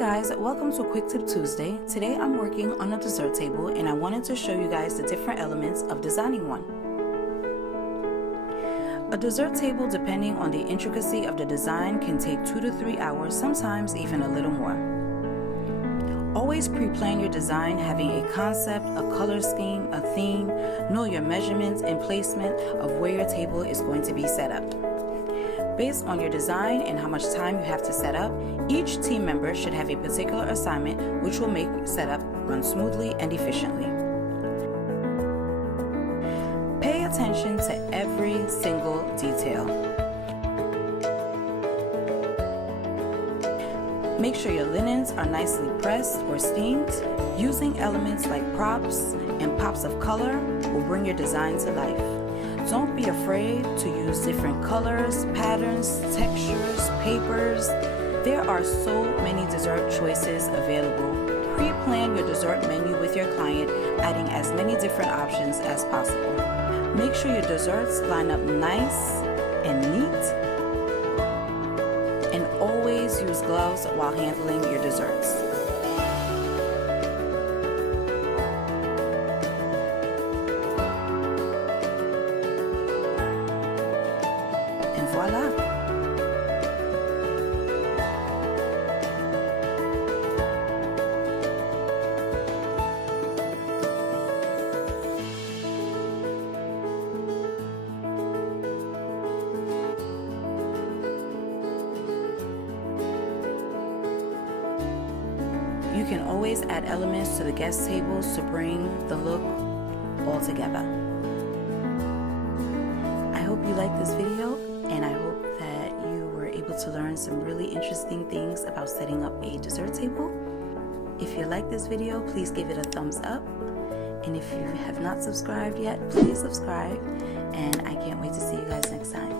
guys, welcome to Quick Tip Tuesday. Today I'm working on a dessert table and I wanted to show you guys the different elements of designing one. A dessert table, depending on the intricacy of the design, can take 2 to 3 hours, sometimes even a little more. Always pre-plan your design, having a concept, a color scheme, a theme, know your measurements and placement of where your table is going to be set up. Based on your design and how much time you have to set up, each team member should have a particular assignment which will make your setup run smoothly and efficiently. Pay attention to every single detail. Make sure your linens are nicely pressed or steamed. Using elements like props and pops of color will bring your design to life. Don't be afraid to use different colors, patterns, textures, papers. There are so many dessert choices available. Pre-plan your dessert menu with your client, adding as many different options as possible. Make sure your desserts line up nice and neat. And always use gloves while handling your desserts. And voila! You can always add elements to the guest tables to bring the look all together. I hope you liked this video, and I hope that you were able to learn some really interesting things about setting up a dessert table. If you like this video, please give it a thumbs up. And if you have not subscribed yet, please subscribe. And I can't wait to see you guys next time.